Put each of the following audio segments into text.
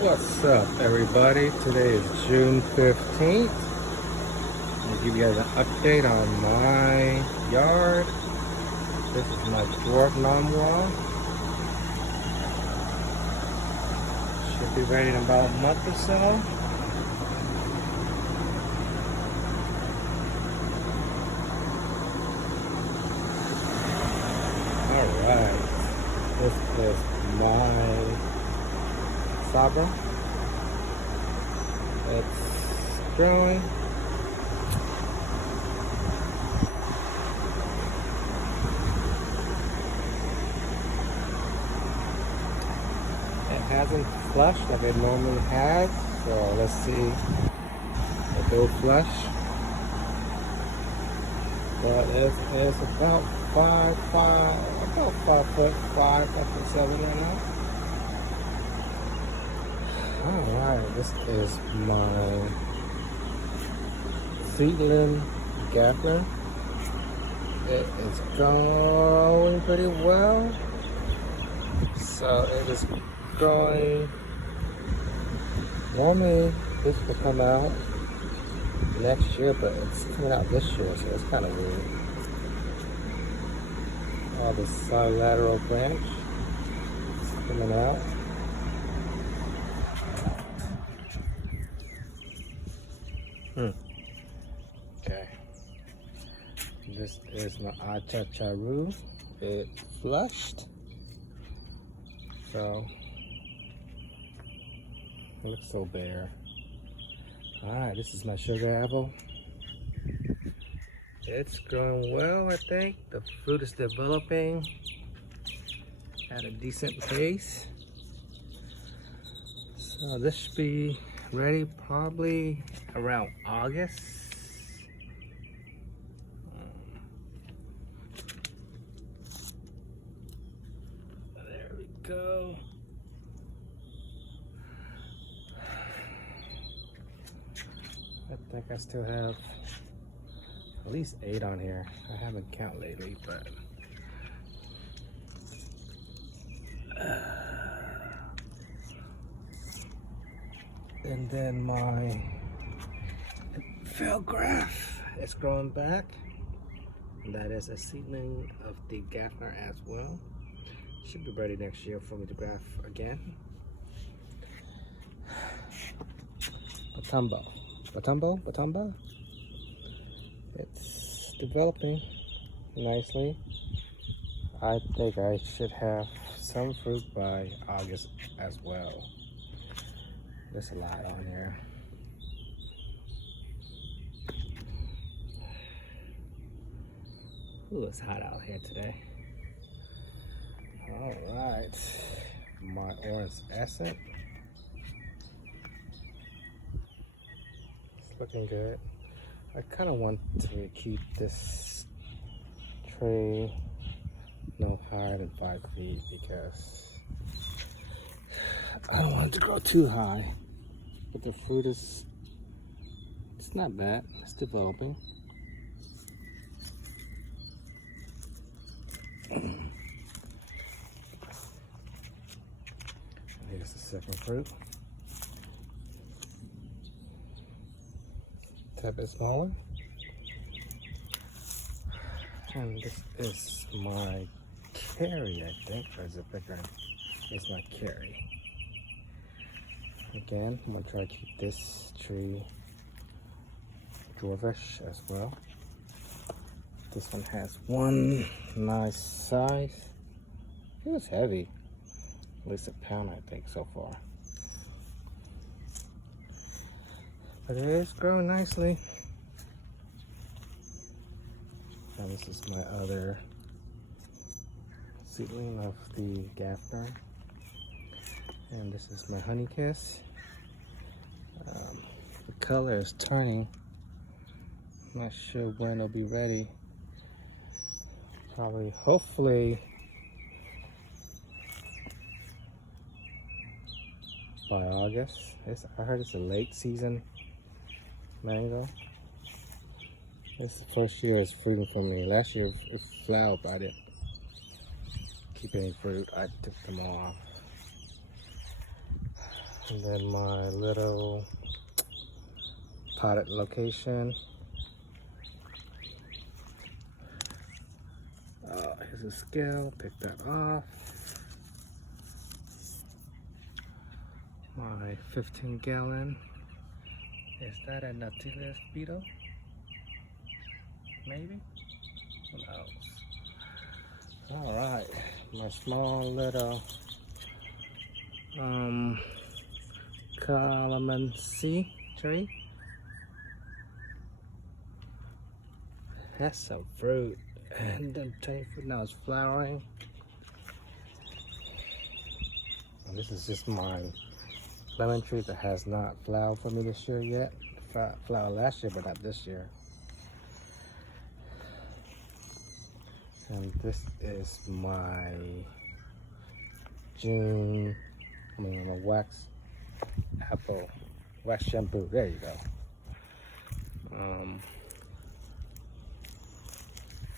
What's up, everybody? Today is June 15th. I'll give you guys an update on my yard. This is my dwarf Namwa. Should be ready in about a month or so. Alright, this is my Sabra. It's growing. It hasn't flushed like it normally has, so let's see if it'll flush. But it is about 5'5", 5'7" right now. Alright, this is my seedling Gaffner. It is going pretty well. So it is growing. Normally this will come out next year, but it's coming out this year, so it's kind of weird. All the lateral branch coming out. Okay. This is my Achacharu. It flushed. So it looks so bare. Alright, this is my sugar apple. It's growing well, I think. The fruit is developing at a decent pace. So this should be ready probably around August. There we go. I think I still have at least 8 on here. I haven't counted lately, but and then my Felgraph is growing back. That is a seedling of the Gaffner as well. Should be ready next year for me to graft again. Batumba. It's developing nicely. I think I should have some fruit by August as well. There's a lot on here. Ooh, it's hot out here today. All right, my orange essence. It's looking good. I kind of want to keep this tree no higher than 5 feet because I don't want it to grow too high. But the fruit it's not bad. It's developing. Here's the second fruit. Tad bit smaller. And this is my Carrie, I think, or is it bigger? It's my Carrie. Again, I'm gonna try to keep this tree dwarfish as well. This one has one nice size. It was heavy. At least a pound, I think, so far. But it is growing nicely. And this is my other seedling of the Gaffner. And this is my Honey Kiss. The color is turning. I'm not sure when it'll be ready. Probably, hopefully, by August. I heard it's a late season mango. This is the first year it's fruiting for me. Last year it flowered, but I didn't keep any fruit. I took them all off. And then my little potted location. Here's a scale, pick that off. My 15-gallon. Is that a Nautilus beetle? Maybe? Who knows? Alright, my small little calamansi tree. Has some fruit and then fruit now it's flowering. And this is just my lemon tree that has not flowered for me this year yet. Flowered last year, but not this year. And this is my my wax apple, wax shampoo. There you go.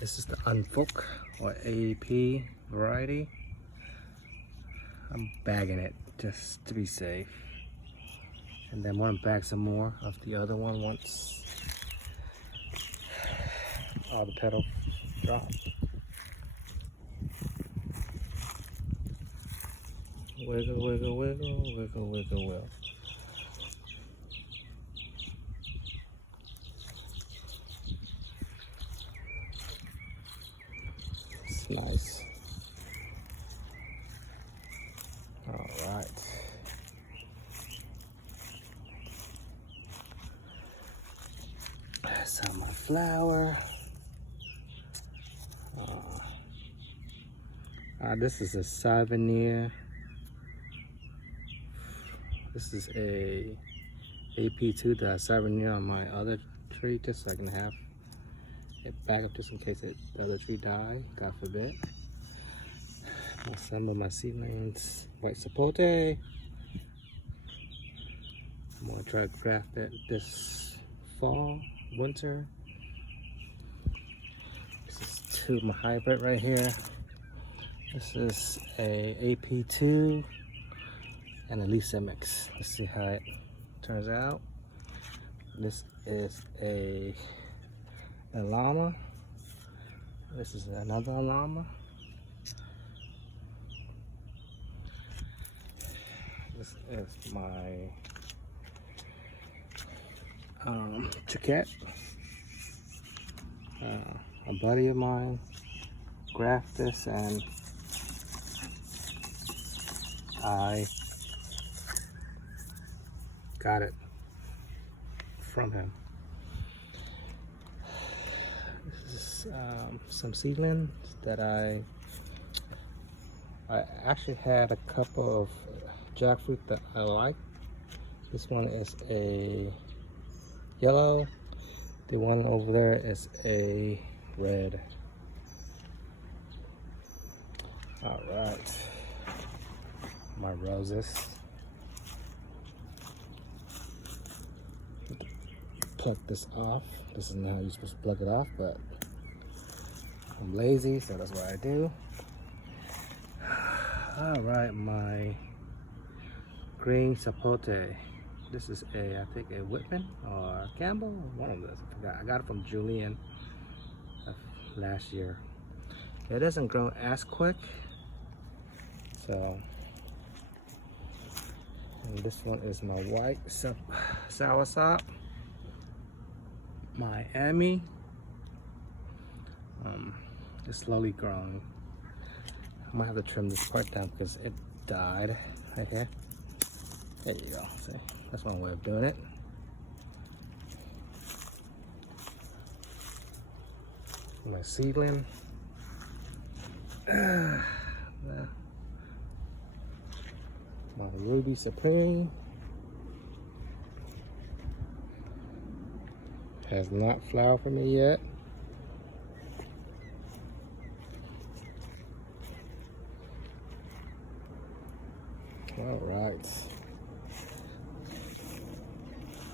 This is the Unfolk or AEP variety. I'm bagging it just to be safe. And then want to bag some more of the other one once all the petals drop. Wiggle, wiggle, wiggle, wiggle, wiggle, wiggle. It's nice. All right. Some more flour. This is a Savennier. This is a AP2 that I Savennier on my other tree, just so I can have it back up just in case the other tree die, God forbid. I'll assemble my seedlings, white sapote. I'm gonna try to graft it this fall, winter. This is two my hybrid right here. This is a AP2 and a Lisa mix. Let's see how it turns out. This is a llama. This is another llama. This is my Chiquette. A buddy of mine grafted this and I got it from him. This is some seedlings that I actually had a couple of jackfruit that I like. This one is a yellow. The one over there is a red. All right, my roses. Pluck this off. This is not how you're supposed to pluck it off, but I'm lazy, so that's what I do. All right, my green sapote. This is I think a Whitman or Campbell, one of those. I forgot. I got it from Julian last year. It doesn't grow as quick, so. And this one is my white soursop. Miami. It's slowly growing. I might have to trim this part down because it died right here. There you go. See, that's one way of doing it. My seedling. My Ruby Supreme. Has not flowered for me yet. All right.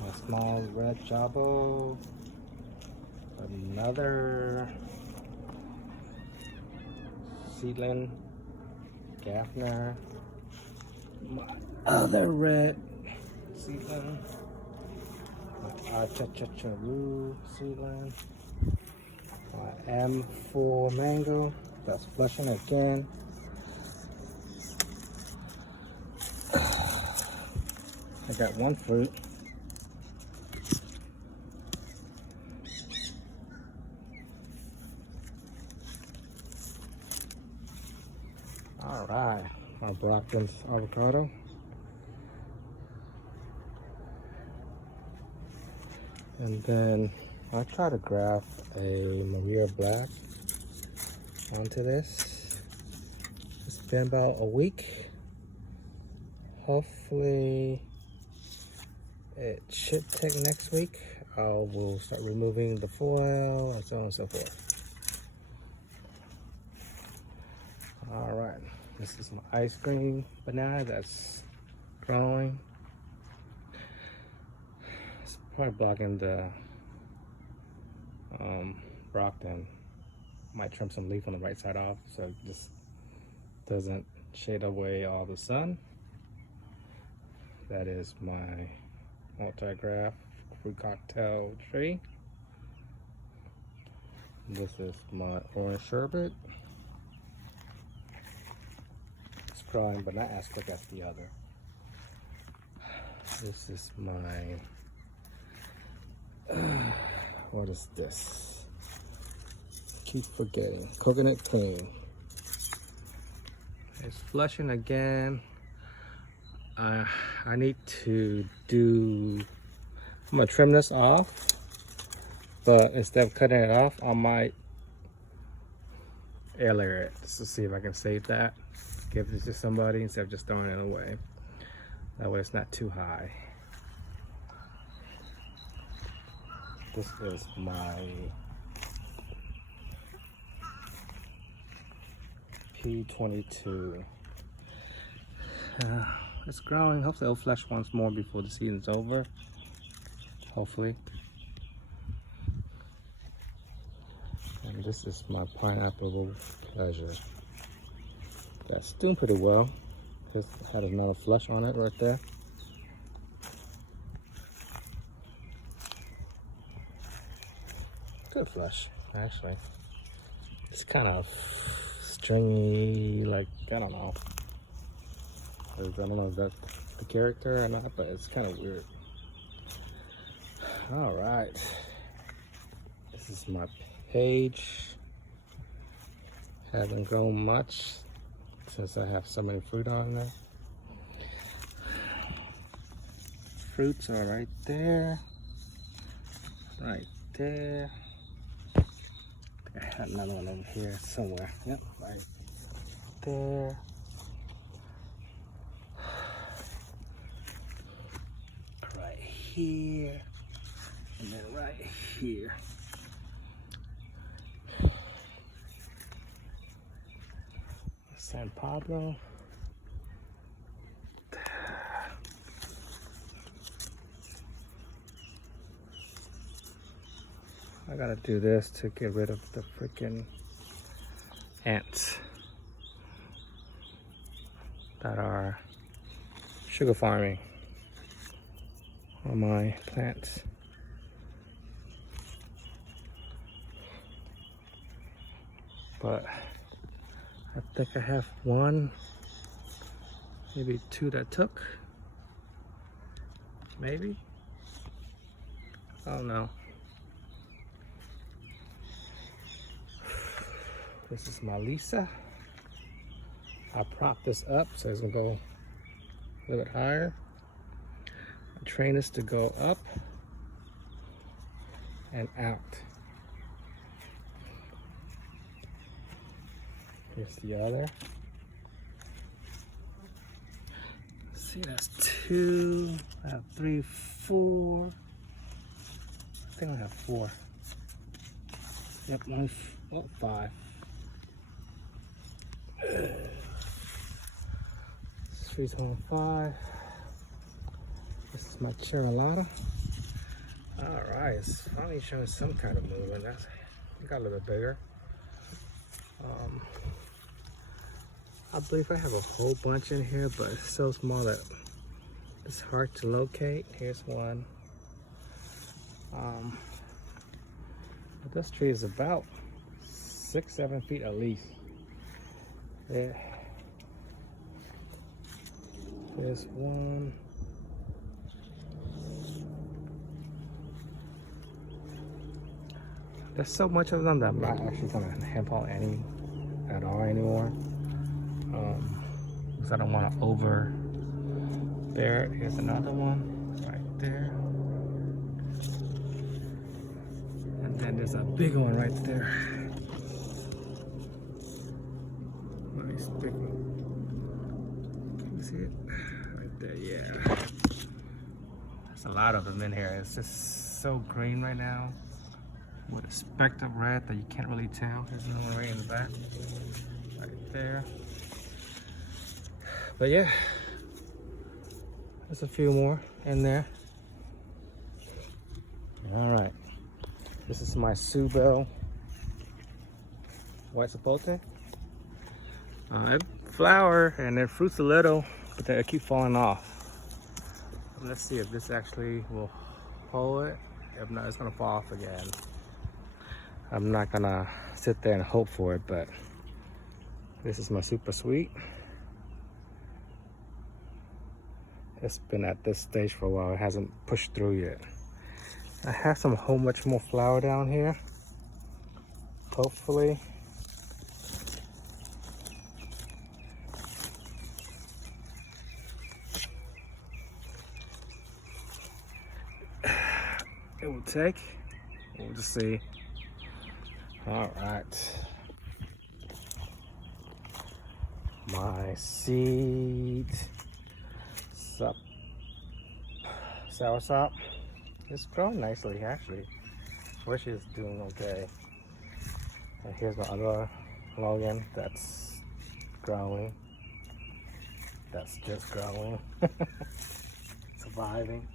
My small red jawbo. Another seedling. Gaffner. My other red seedling. My Chachacharu seedling. My M4 mango that's flushing again. I got one fruit. All right, our Brockton's avocado. And then I try to graft a Maria Black onto this. It's been about a week. Hopefully it should take next week. I will start removing the foil and so on and so forth. All right, this is my ice cream banana that's growing. It's probably blocking the Brockton. Might trim some leaf on the right side off so it just doesn't shade away all the sun. That is my multi-graft fruit cocktail tree. This is my orange sherbet. It's growing but not as quick as the other. This is my what is this? Keep forgetting. Coconut cream. It's flushing again. I need to do, I'm gonna trim this off, but instead of cutting it off, I might air layer it just to see if I can save that. Give it to somebody instead of just throwing it away. That way it's not too high. This is my P22. It's growing. Hopefully it'll flush once more before the season's over. Hopefully. And this is my pineapple pleasure. That's doing pretty well. Just had another flush on it right there. Good flush, actually. It's kind of stringy, like, I don't know. I don't know if that's the character or not, but it's kind of weird. All right. This is my page. Haven't grown much since I have so many fruit on there. Fruits are right there. Right there. I had another one over here somewhere. Yep, right there. Right here. And then right here. San Pablo. I gotta do this to get rid of the freaking ants that are sugar farming on my plants. But I think I have one, maybe two that took. Maybe. I don't know. This is my Lisa. I prop this up so it's gonna go a little bit higher. I train this to go up and out. Here's the other. Let's see, that's two. I have three, four. I think I have four. Yep, five. 325. This is my Charlotta. All right, it's finally showing some kind of movement. That's got a little bit bigger. I believe I have a whole bunch in here, but it's so small that It's hard to locate. Here's one. But this tree is about 6-7 feet at least. There's one. There's so much of them that I'm not actually gonna hemp out any at all anymore. Because I don't want to overbear it. Here's another one right there. And then there's a big one right there. Nice big one. Can you see it? Right there, yeah. There's a lot of them in here. It's just so green right now, with a speck of red that you can't really tell. There's another one right in the back, right there. But yeah, there's a few more in there. All right, this is my Subel white sapote. It flower and it fruits a little, but they keep falling off. Let's see if this actually will hold it. If not, it's gonna fall off again. I'm not gonna sit there and hope for it, but this is my super sweet. It's been at this stage for a while. It hasn't pushed through yet. I have some whole much more flower down here. Hopefully. It will take. We'll just see. All right. My seed soursop. It's growing nicely, actually. Wish it's doing okay. And here's my other Logan that's growing. That's just growing. Surviving.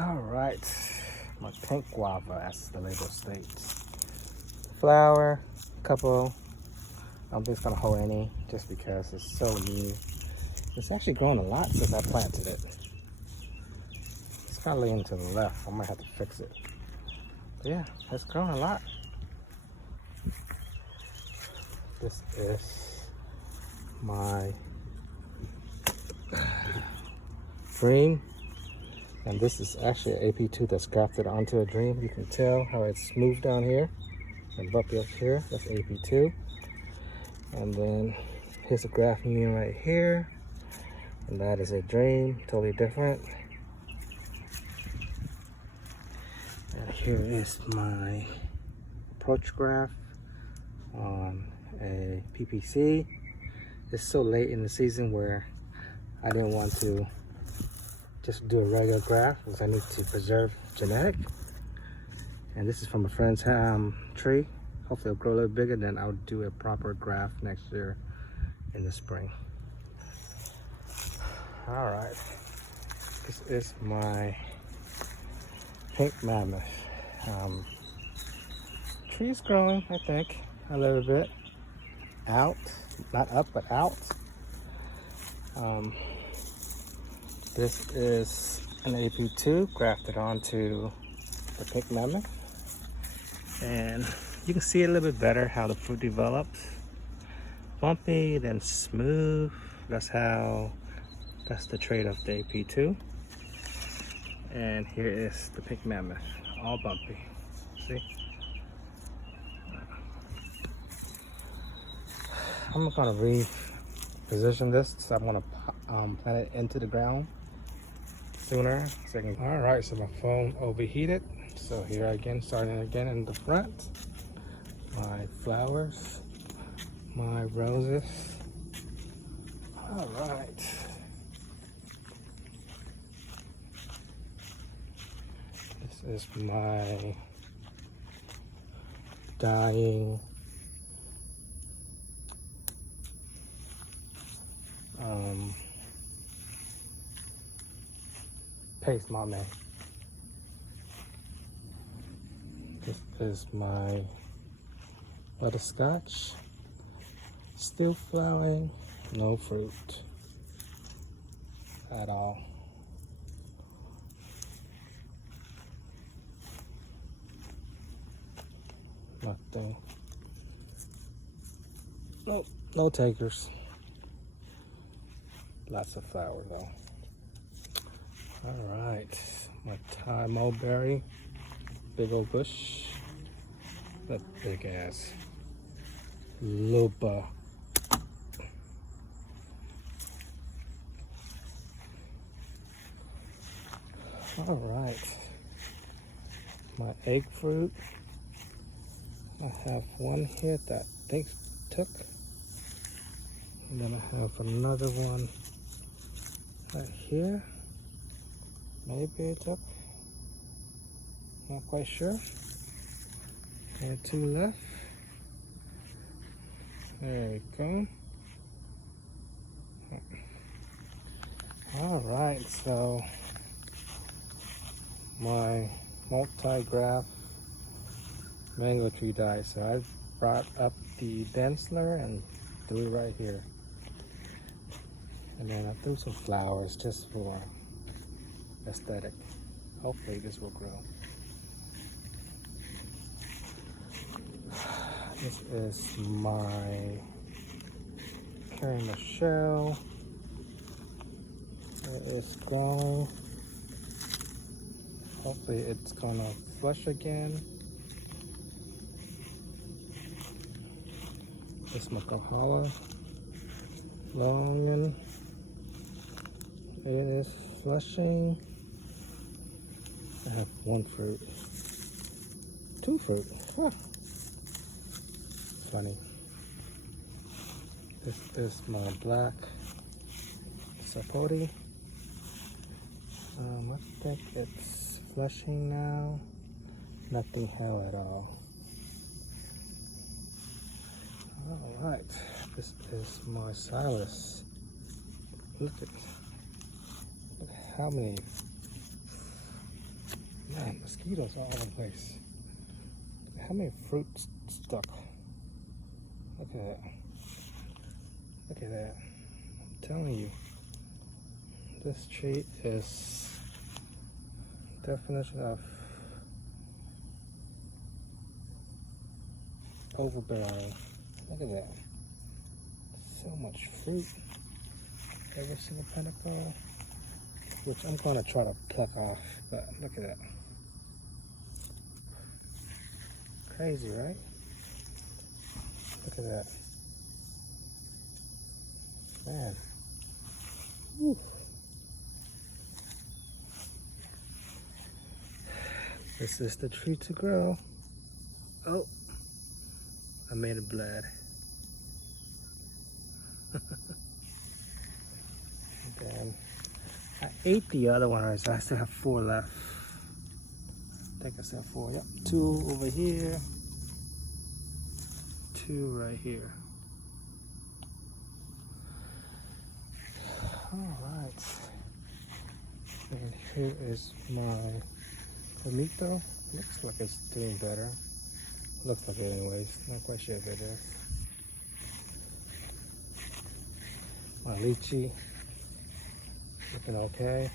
All right, my pink guava, as the label states. Flower, couple. I don't think it's gonna hold any, just because it's so new. It's actually grown a lot since I planted it. It's kind of leaning to the left. I might have to fix it. But yeah, it's grown a lot. This is my dream. And this is actually an AP2 that's grafted onto a dream. You can tell how it's smooth down here and bumpy up here. That's AP2. And then here's a graft union right here. And that is a dream, totally different. And here is my approach graft on a PPC. It's so late in the season where I didn't want to just do a regular graft because I need to preserve genetic. And this is from a friend's tree. Hopefully it'll grow a little bigger, then I'll do a proper graft next year in the spring. All right, this is my pink mammoth. Tree's growing, I think, a little bit. Out, not up, but out. This is an AP2 grafted onto the pink mammoth. And you can see a little bit better how the fruit develops. Bumpy, then smooth. That's the trait of the AP2. And here is the pink mammoth, all bumpy. See? I'm gonna reposition this, so I'm gonna plant it into the ground sooner. All right, so my phone overheated. So here again, starting again in the front. My flowers, my roses. All right. This is my dying paste mame. This is my butterscotch. Still flowering, no fruit at all. Nothing. Nope, no takers. Lots of flowers though. All right, my Thai mulberry, big old bush. That big ass lupa. All right, my egg fruit. I have one here that I think took, and then I have another one right here. Maybe it took. Not quite sure. And 2 left. There we go. All right, so my multi-graft mango tree died. So I brought up the Densler and threw it right here. And then I threw some flowers just for aesthetic. Hopefully this will grow. This is my Carrie Michelle. It is growing. Hopefully it's gonna flush again. This Macahala Longin. It is flushing. I have 1 fruit. 2 fruit. Huh. Funny. This is my black Sapote. I think it's flushing now. Nothing hell at all. Alright, this is my Silas. Look how many mosquitoes all over the place. How many fruits stuck? Look at that. Look at that. I'm telling you. This tree is definition of overbearing. Look at that. So much fruit. Every single pentacle. Which I'm gonna try to pluck off, but look at that. Crazy, right? Look at that. Man. Whew. This is the tree to grow. Oh, I made it blood. Then I ate the other one, so I still have 4 left. I think I still have 4. Yep, 2 over here, 2 right here. All right. And here is my Palmito. Looks like it's doing better. Looks like it anyways. Not quite sure if it is. My lychee. Looking okay.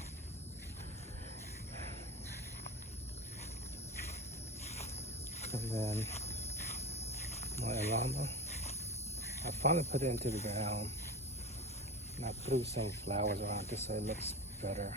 And then my Alama. I finally put it into the ground. And I threw some flowers around just so it looks better.